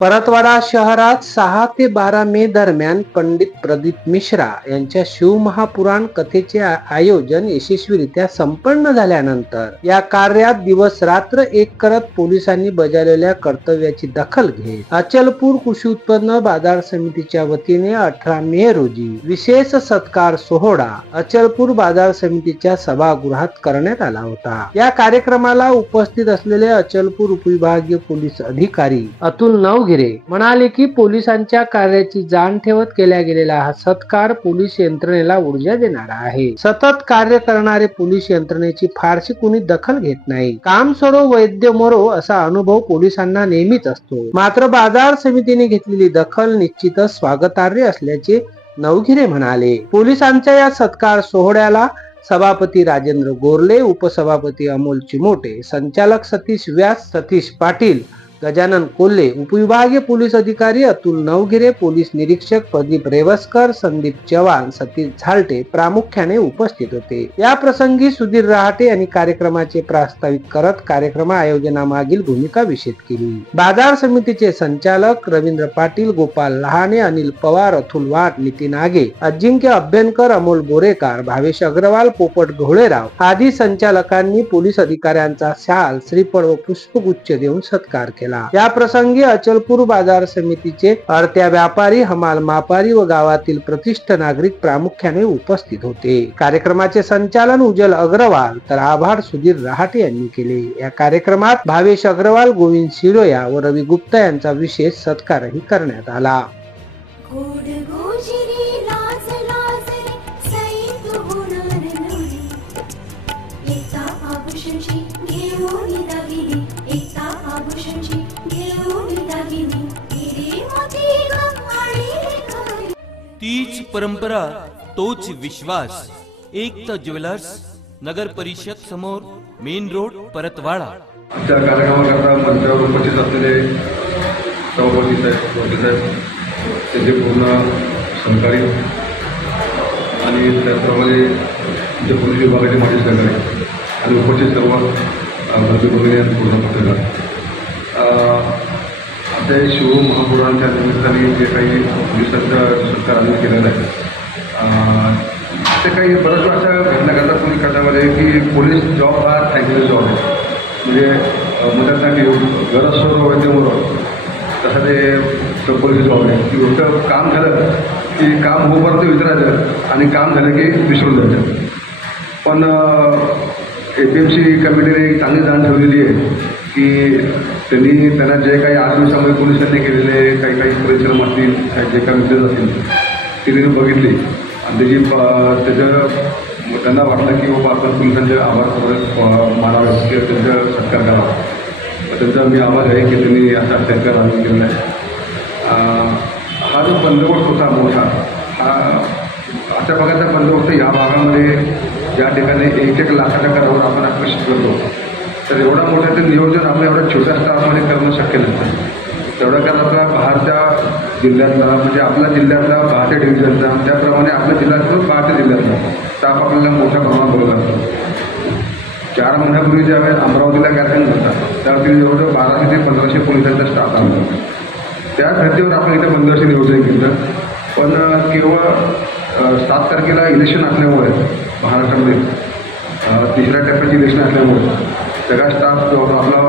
परतवाडा शहरात 6 ते 12 मे दरम्यान पंडित प्रदीप मिश्रा यांच्या शिवमहापुराण कथेचे आयोजन यशस्वीरित्या संपन्न झाल्यानंतर या कार्यात दिवस रात्र एक करत पोलिसांनी बजावलेल्या कर्तव्याची दखल घेत अचलपूर कृषी उत्पन्न बाजार समितीच्या वतीने 18 मे रोजी विशेष सत्कार सोहळा अचलपूर बाजार समितीच्या सभागृहात करण्यात आला होता। या कार्यक्रमाला उपस्थित असलेले अचलपूर उपविभागीय पोलीस अधिकारी अतुल नवघिरे म्हणाले की पोलिसांच्या कार्याची जाण ठेवत केला गेलेला हा सत्कार पोलीस यंत्रणेला ऊर्जा देणारा आहे। सतत कार्य करणारे पोलीस यंत्रणेची फारशी कुणी दखल घेत नाही। काम सोडो वैद्य मरो असा अनुभव पोलिसांना नेहमीच असतो। मात्र बाजार समितीने घेतलेली दखल निश्चितच स्वागतार्ह असल्याचे नवघिरे म्हणाले। पोलिसांच्या या सत्कार सोहळ्याला सभापती राजेंद्र गोरले, उपसभापती अमोल चिमोटे, संचालक सतीश व्यास, सतीश पाटील, गजानन कोल्हे, उपविभागीय पोलीस अधिकारी अतुल नवघिरे, पोलीस निरीक्षक प्रदीप रेवस्कर, संदीप चव्हाण, सतीश झालटे प्रामुख्याने उपस्थित होते। या प्रसंगी सुधीर रहाटे यांनी कार्यक्रमाचे प्रास्ताविक करत कार्यक्रम आयोजनामागील भूमिका विशद केली। बाजार समितीचे संचालक रवींद्र पाटील, गोपाल लहाने, अनिल पवार, अतुल वाट, नितीन आगे, अजिंक्य अभ्यंकर, अमोल बोरेकर, भावेश अग्रवाल, पोपट घोळेराव आदी संचालकांनी पोलीस अधिकाऱ्यांचा शाल, श्रीफळ व पुष्पगुच्छ देऊन सत्कार केला। या प्रसंगी अचलपूर बाजार समितीचे अडत्या व्यापारी, हमाल मापारी व गावातील प्रतिष्ठ नागरिक प्रामुख्याने उपस्थित होते। कार्यक्रमाचे संचालन उज्ज्वल अग्रवाल तर आभार सुधीर रहाटे यांनी केले। या कार्यक्रमात भावेश अग्रवाल, गोविंद शिरोया व रवी गुप्ता यांचा विशेष सत्कारही करण्यात आला। तीच परंपरा, तोच विश्वास। एकता ज्वेलर्स, नगर परिषद समोर, मेन रोड, परतवाडा। त्या कार्यक्रमाकरता मंचावर उपस्थित असलेले सभापती साहेब, त्याचे पूर्ण सहकारी आणि त्याचप्रमाणे जे पोलीस विभागाचे माजी सहकारी आणि उपस्थित सर्व भरती भगिनी आणि पूर्ण पत्रकार, आता शिवमहापुराणाच्या निमित्ताने जे काही पोलिसांचा सत्कार आम्ही केलेला आहे, ते काही बऱ्याच अशा घटना घडतात पोलीस खात्यामध्ये की पोलीस जॉब हा थँकलेस जॉब आहे। म्हणजे म्हणतात ना की गरज सोडो वैद्य मरो, तसं ते पोलीस जॉब आहे की गोष्ट काम झालं की काम होईपर्यंत विचारायचं आणि काम झालं की विसरून जायचं। पण APMC कमिटीने चांगली जाण ठेवलेली आहे की त्यांना जे काही 8 दिवसामध्ये पोलिसांनी केलेले काही परिश्रम असतील, जे काही मुद्दे असतील ते त्यांनी बघितली आणि त्यांना वाटलं की बाबा आपण पोलिसांचे आभार मानावे किंवा त्यांचा सत्कार करावा। त्यांचा मी आभार आहे की त्यांनी असा सत्कार आम्ही केलेला आहे। हा जो बंदोबस्त होता मोठा, हा अशा प्रकारचा बंदोबस्त या भागामध्ये ज्या ठिकाणी 1-1 लाखाच्या करावर आपण आकर्षित करतो, तर एवढा मोठा ते नियोजन आपल्या एवढ्या छोट्या स्टाफमध्ये करणं शक्य नसतं। तेवढा कारण आपला बाहेरच्या जिल्ह्यातला, म्हणजे आपल्या जिल्ह्यातला 12 डिव्हिजनचा, त्याप्रमाणे आपल्या जिल्ह्यातून 12 जिल्ह्यातला स्टाफ आपल्याला मोठ्या प्रमाणात बघत असतो। 4 महिन्यापूर्वी ज्यावेळेस अमरावतीला कार्यक्रम होता त्यावेळी जवळजवळ 1200 ते 1500 पोलिसांचा स्टाफ आला होता। त्या धर्तीवर आपण इथं बंदोबस्त नियोजन केलं, पण केवळ 7 तारखेला इलेक्शन असल्यामुळे महाराष्ट्रामध्ये 3ऱ्या टप्प्याची इलेक्शन असल्यामुळे सगळा स्टाफ आपला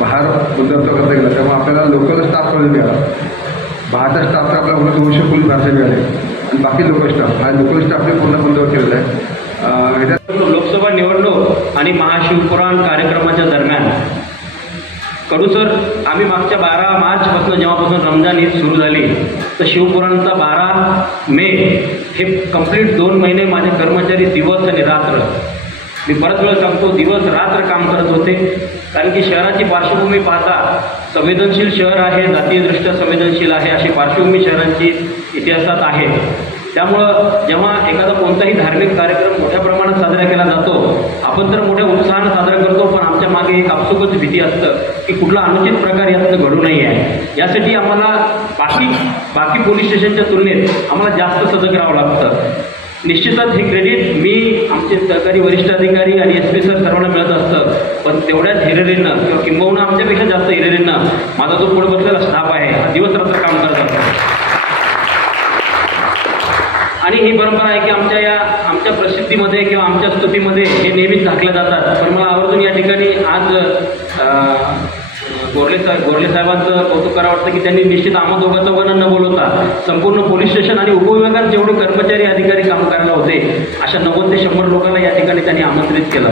बाहेर बंदोबस्त करता गेला, त्यामुळे आपल्याला लोकल स्टाफ कमी मिळाला। बाहेरच्या स्टाफचा आपल्याला 200 पोलीस बाहेरचे मिळाले आणि बाकी लोकल स्टाफ हा लोकल स्टाफने पूर्ण बंदोबस्त केलेला आहे। लोकसभा निवडणूक आणि महाशिवपुराण कार्यक्रमाच्या दरम्यान कडूसर आम्ही मागच्या 12 मार्चपासून जेव्हापासून रमजान ईद सुरू झाली तर शिवपुराणचा 12 मे हे कंप्लीट 2 महिने माझे कर्मचारी दिवस आणि रात्र, मी परत वेळ सांगतो, दिवस रात्र काम करत होते। कारण की शहराची पार्श्वभूमी पाहता संवेदनशील शहर आहे, जातीयदृष्ट्या संवेदनशील आहे, अशी पार्श्वभूमी शहरांची इतिहासात आहे। त्यामुळं जेव्हा एखादा कोणताही धार्मिक कार्यक्रम मोठ्या प्रमाणात साजरा केला जातो, आपण तर मोठ्या उत्साहानं साजरा करतो, पण आमच्या मागे एक आपसुकच भीती असतं की कुठला अनुचित प्रकार यातनं घडू नये आहे। यासाठी आम्हाला बाकी पोलीस स्टेशनच्या तुलनेत आम्हाला जास्त सजग राहावं लागतं। निश्चितच हे क्रेडिट मी आमचे सहकारी वरिष्ठ अधिकारी आणि SP सर सर्वांना मिळत असतं, पण तेवढ्याच हिरिरीनं किंवा किंबहुना आमच्यापेक्षा जास्त हिरिरीनं माझा जो पुढे बसलेला स्टाफ आहे हा दिवसरात्र काम करत असतो. आणि ही परंपरा आहे की आमच्या प्रसिद्धीमध्ये किंवा आमच्या स्तुतीमध्ये हे नेहमीच झाकल्या जातात. पण मला आवर्जून या ठिकाणी आज गोरले साहेबांचं कौतुक करावं वाटतं की त्यांनी निश्चित आम्हा दोघांना न बोलवता संपूर्ण पोलीस स्टेशन आणि उपविभागात जेवढे कर्मचारी अधिकारी काम करायला होते अशा 90 ते 100 लोकांना या ठिकाणी त्यांनी आमंत्रित केलं.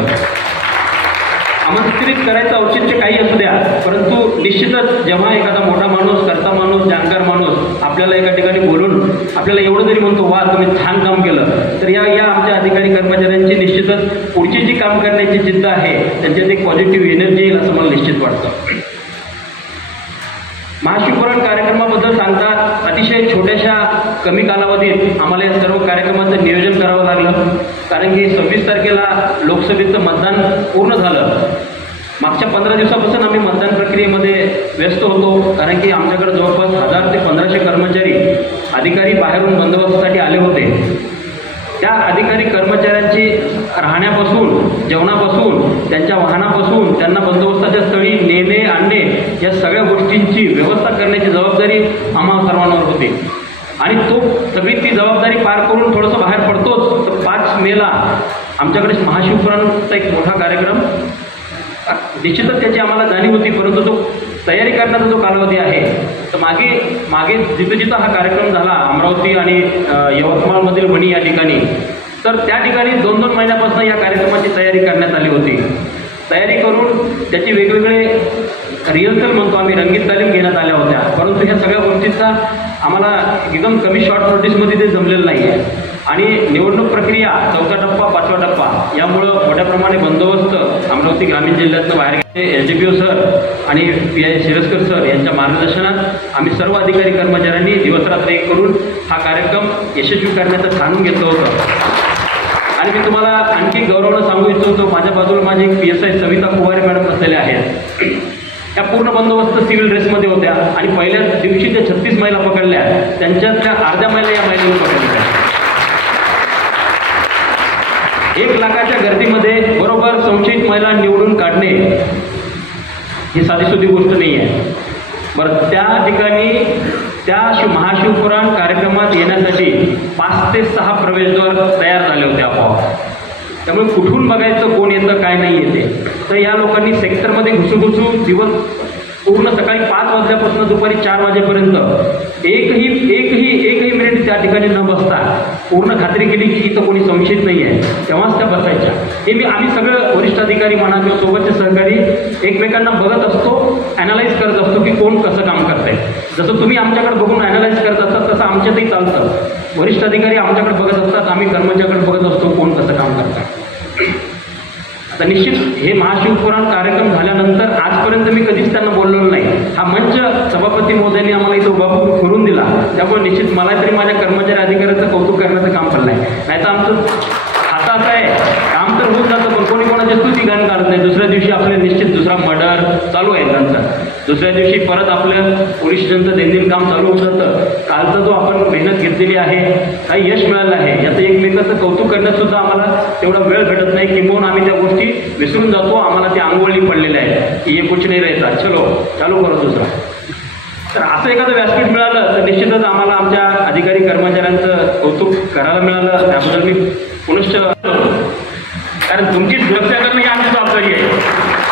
आमंत्रित करायचं औचित्य काही असू द्या, परंतु निश्चितच जेव्हा एखादा मोठा माणूस, कर्ता माणूस, जाणकार माणूस आपल्याला एका ठिकाणी बोलून आपल्याला एवढं जरी म्हणतो वा तुम्ही छान काम केलं, तर या आमच्या अधिकारी कर्मचाऱ्यांची निश्चितच पुढची जी काम करण्याची जिद्द आहे त्यांच्यात एक पॉझिटिव्ह एनर्जी येईल असं मला निश्चित वाटतं. महाशिवपुराण कार्यक्रमाबद्दल सांगतात अतिशय छोट्याशा कमी कालावधीत आम्हाला या सर्व कार्यक्रमाचं नियोजन करावं लागलं, कारण की 26 तारखेला लोकसभेचं मतदान पूर्ण झालं. मागच्या 15 दिवसापासून आम्ही मतदान प्रक्रियेमध्ये व्यस्त होतो, कारण की आमच्याकडे जवळपास 1000 ते 1500 कर्मचारी अधिकारी बाहेरून बंदोबस्तासाठी आले होते. त्या अधिकारी कर्मचाऱ्यांची राहण्यापासून, जेवणापासून, त्यांच्या वाहनापासून त्यांना बंदोबस्ताच्या स्थळी नेणे आणणे या सगळ्या गोष्टींची व्यवस्था करण्याची जबाबदारी आम्हा सर्वांवर होती. आणि सगळी ती जबाबदारी पार करून थोडंसं बाहेर पडतोच तर 5 मेला आमच्याकडे महाशिवपुराणचा एक मोठा कार्यक्रम, निश्चितच त्याची आम्हाला जाणीव होती, परंतु तो तयारी करण्याचा जो कालावधी आहे तर मागे जिथं हा कार्यक्रम झाला अमरावती आणि यवतमाळमधील वणी या ठिकाणी, तर त्या ठिकाणी 2-2 महिन्यापासून या कार्यक्रमाची तयारी करण्यात आली होती. तयारी करून त्याची वेगवेगळे रिहर्सल म्हणतो आम्ही, रंगीत तालीम घेण्यात आल्या होत्या, परंतु ह्या सगळ्या गोष्टींचा आम्हाला एकदम कमी शॉर्ट नोटीसमध्ये ते जमलेलं नाही आहे. आणि निवडणूक प्रक्रिया 4था टप्पा 5वा टप्पा यामुळं मोठ्या प्रमाणे बंदोबस्त अमरावती ग्रामीण जिल्ह्यातनं बाहेर SDPO सर आणि PI शिरस्कर सर यांच्या मार्गदर्शनात आम्ही सर्व अधिकारी कर्मचाऱ्यांनी दिवसरात्र एक करून हा कार्यक्रम यशस्वी करण्याचं ठाणून घेतलं होतं. आणि मी तुम्हाला आणखी गौरवानं सांगू इच्छितो, माझ्या बाजूला माझे एक PSI सविता कुवारे मॅडम बसलेले आहेत. त्या पूर्ण बंदोबस्त सिव्हिल ड्रेसमध्ये होत्या आणि पहिल्या दिवशी त्या 36 महिला पकडल्या, त्यांच्यातल्या अर्ध्या महिला या महिलेने पकडल्या. 1 लाखाच्या गर्दीमध्ये बरोबर संशयित महिला निवडून काढणे ही साधीसुधी गोष्ट नाही आहे. बरं, त्या ठिकाणी त्या महाशिवपुराण कार्यक्रमात येण्यासाठी 5 ते 6 प्रवेशद्वार तयार झाले होते आपोआप. त्यामुळे कुठून बघायचं कोण येतं काय नाही येते, तर या लोकांनी सेक्टरमध्ये घुसूघुसू दिवस पूर्ण सकाळी 5 वाजल्यापासून दुपारी 4 वाजेपर्यंत एकही मिनिट त्या ठिकाणी न बसता पूर्ण खात्री केली की इथं कोणी संशयित नाही आहे, तेव्हाच त्या बसायच्या. हे आम्ही सगळं वरिष्ठ अधिकारी म्हणा किंवा सोबतचे सहकारी एकमेकांना बघत असतो, ॲनालाइज करत असतो की कोण कसं काम करत आहे. जसं तुम्ही आमच्याकडे बघून ॲनालाइज करत असतात तसं आमच्यातही चालतं. वरिष्ठ अधिकारी आमच्याकडे बघत असतात, आम्ही कर्मचाऱ्याकडे बघत असतो कोण कसं काम करतात. आता निश्चित हे महाशिवपुराण कार्यक्रम झाल्यानंतर आजपर्यंत मी कधीच त्यांना बोललेलो नाही. हा मंच सभापती महोदयांनी आम्हाला इथं उभा करून दिला, त्यामुळे निश्चित मला तरी माझ्या कर्मचारी अधिकाऱ्याचं कौतुक करण्याचं काम पडलं आहे. नाही तर आमचं आता असं आहे, काम तर होऊन जातं पण कोणी कोणाची स्तुती गाणं काढत नाही. दुसऱ्या दिवशी आपले निश्चित दुसरा मर्डर चालू आहे त्यांचं, दुसऱ्या दिवशी परत आपलं पोलीस स्टेशनचं दैनंदिन काम चालू होऊन जातं. कालचं जो आपण मेहनत घेतलेली आहे, काही यश मिळालं आहे, याचं एकमेकाचं कौतुक करण्यासुद्धा आम्हाला तेवढा वेळ भेटत नाही, किंबहुना आम्ही त्या गोष्टी विसरून जातो. आम्हाला ते आंघोळी पडलेलं आहे की हे कुछ नाही राहायचा, चलो चालू करो दुसरा. तर असं एखादं व्यासपीठ मिळालं तर निश्चितच आम्हाला आमच्या अधिकारी कर्मचाऱ्यांचं कौतुक करायला मिळालं, त्याबद्दल मी पुनश्च, कारण तुमची सुरक्षा करणं ही आमची जबाबदारी आहे.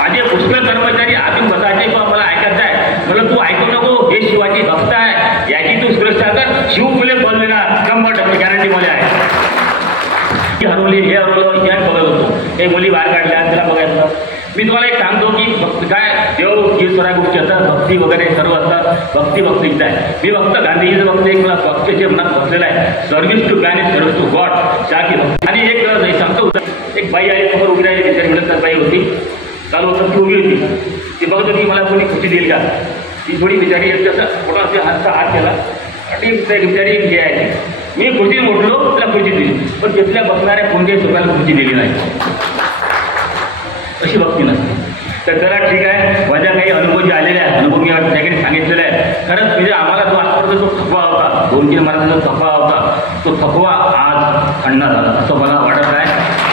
माझे पुष्कळ कर्मचारी आधी बसायचे किंवा मला ऐकायचं आहे, मला तू ऐकू नको, हे शिवाजी भक्त आहे, याची तू सुरक्षा कर, शिव फुले बोललेला 100% गॅरंटी मला आहे. हरवली, हे हरवलं, या बघत होतो, हे मुली बाहेर काढल्या त्याला बघायचं. मी तुम्हाला एक सांगतो की भक्त काय देव ही सर्व गोष्टी असतात, भक्ती वगैरे सर्व असतात, भक्तीच आहे. मी फक्त गांधीजीचं भक्त एक मला भक्तीचे मनात बसलेलं आहे, service to man is service to God, शाकी भक्ती. आणि एक सांगतो होतं, एक बाई आली समोर उभी राहिली, बिचारी मिळत बाई होती, चालू होतं ती उभी होती, ती बघत होती मला कोणी खुशी देईल का. ती थोडी बिचारी थोडा हात केला आणि बिचारी हे आहे, मी खुर्ची मोडलो तिला खुर्ची दिली, पण तिथल्या बसणाऱ्या कोणत्याही सुखाला खुर्ची दिली नाही. अशी भक्ती नसते. तर चला ठीक आहे, माझ्या काही अनुभव जे आलेले आहेत, अनुभव मी त्याकडे सांगितलेला आहे. खरंच म्हणजे आम्हाला जो आजपर्यंत जो थकवा होता, 2-3 महिन्याचा जो थकवा होता, तो थकवा आज आज खंडा झाला असं मला वाटत आहे.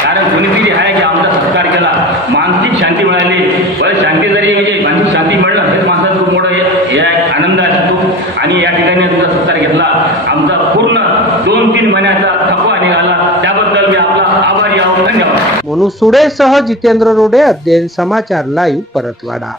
कारण कोणीतरी आहे की आमचा सत्कार केला, मानसिक शांती मिळाली. बरं शांती जरी म्हणजे मानसिक शांती मिळणं हेच माणसाचं खूप मोठं हे आहे, आनंद असतो. आणि या ठिकाणी तुमचा सत्कार घेतला, आमचा पूर्ण 2-3 महिन्याचा थकवा निघाला, त्याबद्दल मी आपला आभारी आहोत. धन्यवाद. मनू सुडेसह जितेंद्र रोडे, अध्ययन समाचार लाईव्ह, परतवाडा.